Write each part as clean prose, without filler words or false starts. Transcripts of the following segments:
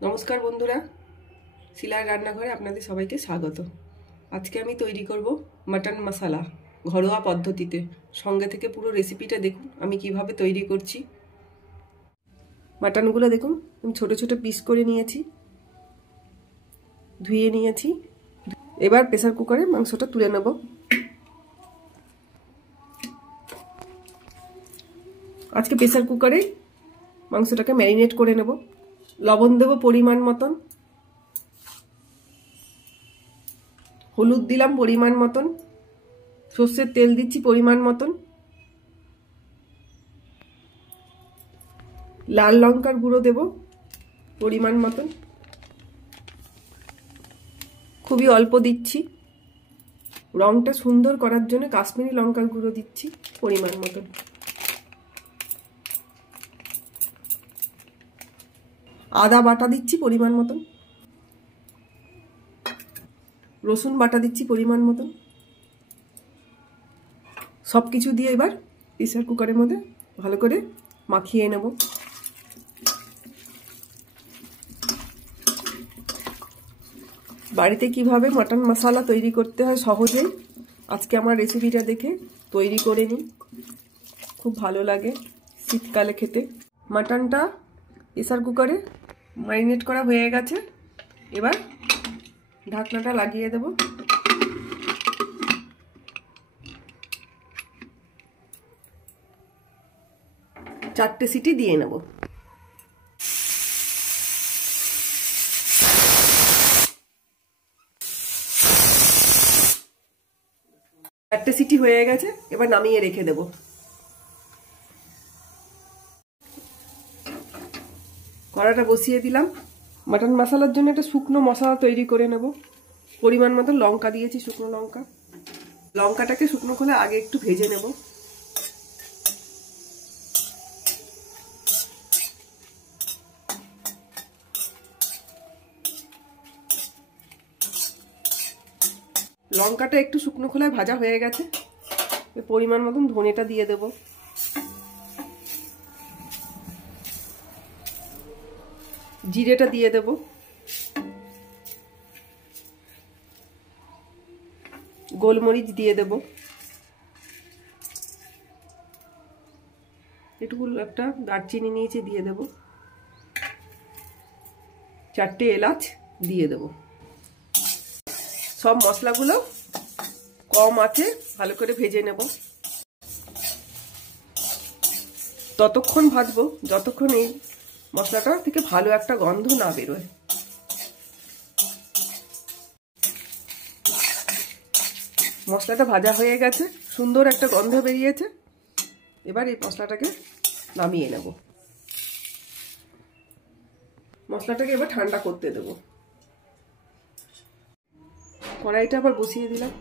নমস্কার বন্ধুরা, শিলার রান্নাঘরে আপনাদের সবাইকে স্বাগত। আজকে আমি তৈরি করব মাটন মশলা ঘরোয়া পদ্ধতিতে। সঙ্গে থেকে পুরো রেসিপিটা দেখুন আমি কিভাবে তৈরি করছি। মাটনগুলো দেখুন আমি ছোট ছোট পিস করে নিয়েছি, ধুয়ে নিয়েছি। এবার প্রেসার কুকারে মাংসটা তুলে নেব। আজকে প্রেসার কুকারে মাংসটাকে ম্যারিনেট করে নেব। লবণ দেব পরিমাণ মতন, হলুদ দিলাম পরিমাণ মতন, সর্ষের তেল দিচ্ছি পরিমাণ মতন, লাল লঙ্কার গুঁড়ো দেব পরিমাণ মতন, খুবই অল্প দিচ্ছি। রংটা সুন্দর করার জন্য কাশ্মীরি লঙ্কার গুঁড়ো দিচ্ছি পরিমাণ মতন। আদা বাটা দিচ্ছি পরিমাণ মতন, রসুন বাটা দিচ্ছি পরিমাণ মতন। সব কিছু দিয়ে এবার প্রেসার কুকারের মধ্যে ভালো করে মাখিয়ে নেব। বাড়িতে কিভাবে মাটন মশলা তৈরি করতে হয় সহজেই আজকে আমার রেসিপিটা দেখে তৈরি করে নিন, খুব ভালো লাগে শীতকালে খেতে। মাটনটা প্রেসার কুকারে ম্যারিনেট করা হয়ে গেছে। এবার ঢাকনাটা লাগিয়ে দেব। চারটে সিটি দিয়ে নেব। চারটে সিটি হয়ে গেছে, এবার নামিয়ে রেখে দেব। কড়াটা বসিয়ে দিলাম। মাটন মশলার জন্য একটা শুকনো মশলা তৈরি করে নেব। পরিমাণ মতো লঙ্কা দিয়েছি, শুকনো লঙ্কা। লঙ্কাটাকে শুকনো করে আগে একটু ভেজে নেব। লঙ্কাটা একটু শুকনো খোলায় ভাজা হয়ে গেছে। পরিমাণ মতন ধনেটা দিয়ে দেব। জিরেটা দিয়ে দেব। গোলমরিচ দিয়ে দেব। একটু একটা দারচিনি নিয়েছি দিয়ে দেব। চারটে এলাচ দিয়ে দেব। সব মশলাগুলো কম আঁচে ভালো করে ভেজে নেব। ততক্ষণ ভাজবো যতক্ষণ এই মশলাটা থেকে ভালো একটা গন্ধ না বেরোয়। মশলাটা ভাজা হয়ে গেছে, সুন্দর একটা গন্ধ বেরিয়েছে। এবার এই মশলাটাকে নামিয়ে নেব। মশলাটাকে এবার ঠান্ডা করতে দেব। কড়াইটা আবার বসিয়ে দিলাম।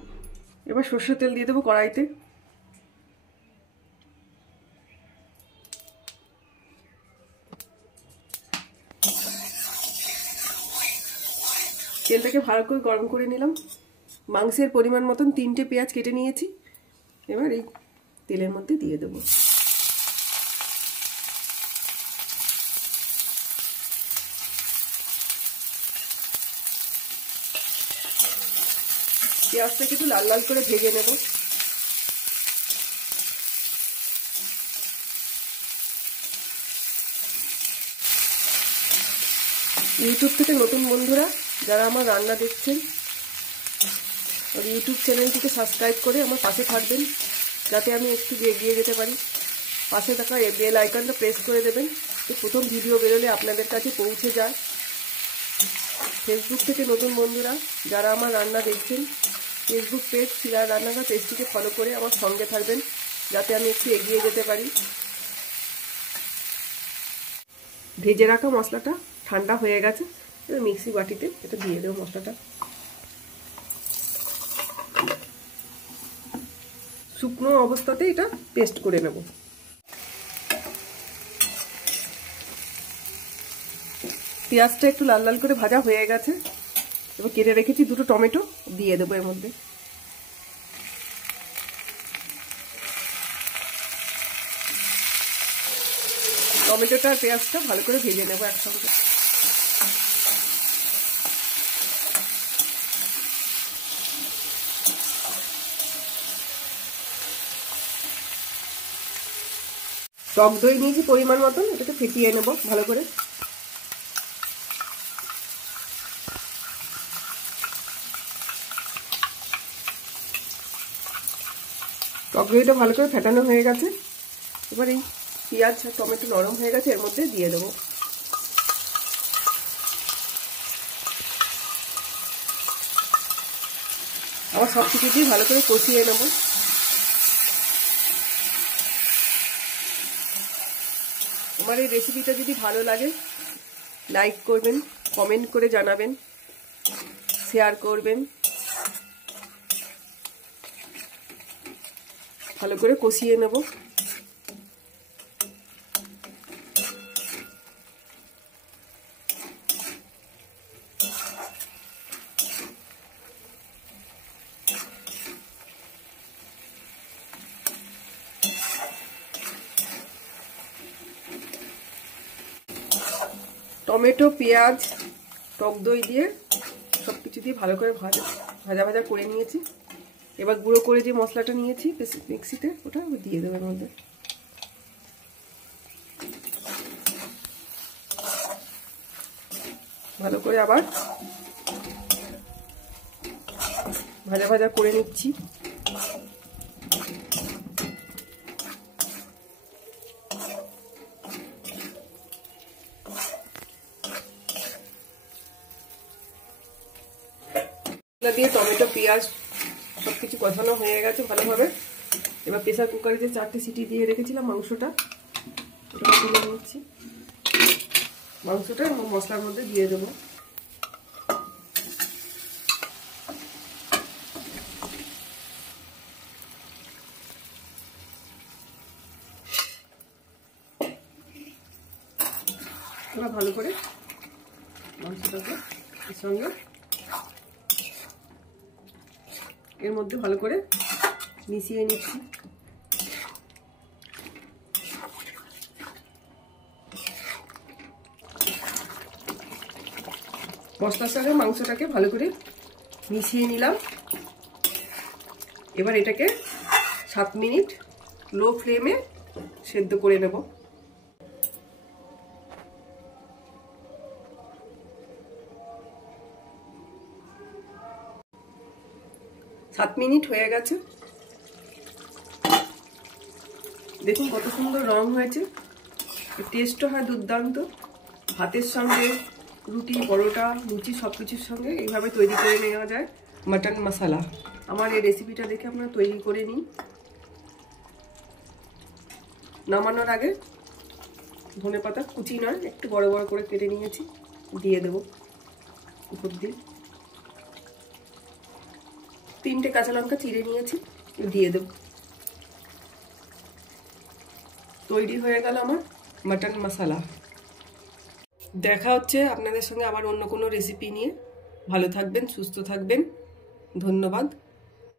এবার সর্ষের তেল দিয়ে দেবো কড়াইতে। তেলটাকে ভালো করে গরম করে নিলাম। মাংসের পরিমাণ মতন 3টে পেঁয়াজ কেটে নিয়েছি। এবার এই তেলের মধ্যে দিয়ে দেবো। পেঁয়াজটাকে একটু লাল লাল করে ভেজে নেব। ইউটিউব থেকে নতুন বন্ধুরা যারা আমার রান্না দেখছেন, ইউটিউব চ্যানেলটিকে সাবস্ক্রাইব করে আমার পাশে থাকবেন, যাতে আমি একটু এগিয়ে যেতে পারি। পাশে থাকা বেল আইকনটা প্রেস করে দেবেন, তো প্রথম ভিডিও বেরোলে আপনাদের কাছে পৌঁছে যায়। ফেসবুক থেকে নতুন বন্ধুরা যারা আমার রান্না দেখছেন, ফেসবুক পেজ শিলার রান্নাঘর পেজটিকে ফলো করে আমার সঙ্গে থাকবেন, যাতে আমি একটু এগিয়ে যেতে পারি। ভেজে রাখা মশলাটা ঠান্ডা হয়ে গেছে। এবার মিক্সি বাটিতে এটা দিয়ে দেবো। মশলাটা শুকনো অবস্থাতে এটা পেস্ট করে নেব। পেঁয়াজটা একটু লাল লাল করে ভাজা হয়ে গেছে। এবার কেটে রেখেছি দুটো টমেটো দিয়ে দেবো এর মধ্যে। টমেটোটা আর পেঁয়াজটা ভালো করে ভেজে নেবো একসঙ্গে। টক দই নিয়েছি পরিমাণ মতন, এটাকে ফেটিয়ে নেব ভালো করে। টক দইটা ভালো করে ফেটানো হয়ে গেছে। এবার এই পেঁয়াজ আর টমেটো নরম হয়ে গেছে, এর মধ্যে দিয়ে দেবো। আবার সব কিছু দিয়ে ভালো করে কষিয়ে নেব। আমার এই রেসিপিটা যদি ভালো লাগে লাইক করবেন, কমেন্ট করে জানাবেন, শেয়ার করবেন। ভালো করে কষিয়ে নেব। টমেটো, পেঁয়াজ, টক দই দিয়ে সব কিছু দিয়ে ভালো করে ভাজা ভাজা করে নিয়েছি। এবার গুঁড়ো করে যে মশলাটা নিয়েছি মিক্সিতে, ওটা দিয়ে দেবো এর মধ্যে। ভালো করে আবার ভাজা করে নিচ্ছি। দিয়ে টমেটো, পেঁয়াজ সবকিছু কষানো হয়ে গেছে ভালোভাবে। এবার প্রেসার কুকারে যে 4টে সিটি দিয়ে রেখেছিলাম মাংসটা, ওটা তুলে নিচ্ছি। মাংসটা মশলার মধ্যে দিয়ে দেবো। এবার ভালো করে মাংসটাকে এর সঙ্গে এর মধ্যে ভালো করে মিশিয়ে নিচ্ছি। মশলার সঙ্গে মাংসটাকে ভালো করে মিশিয়ে নিলাম। এবার এটাকে 7 মিনিট লো ফ্লেমে সেদ্ধ করে নেব। 7 মিনিট হয়ে গেছে। দেখুন কত সুন্দর রং হয়েছে, টেস্টও হয় দুর্দান্ত। ভাতের সঙ্গে, রুটি, পরোটা, লুচি সব কিছুর সঙ্গে এইভাবে তৈরি করে নেওয়া যায় মাটন মশলা। আমার এই রেসিপিটা দেখে আপনারা তৈরি করে নিন। নামানোর আগে ধনেপাতা কুচি নয়, একটু বড় বড় করে কেটে নিয়েছি, দিয়ে দেবো উপর দিয়ে। 3টে কাঁচা লঙ্কা চিড়ে নিয়েছি, দিয়ে দেব। তৈরি হয়ে গেল আমার মাটন মশলা। দেখা হচ্ছে আপনাদের সঙ্গে আবার অন্য কোনো রেসিপি নিয়ে। ভালো থাকবেন, সুস্থ থাকবেন। ধন্যবাদ।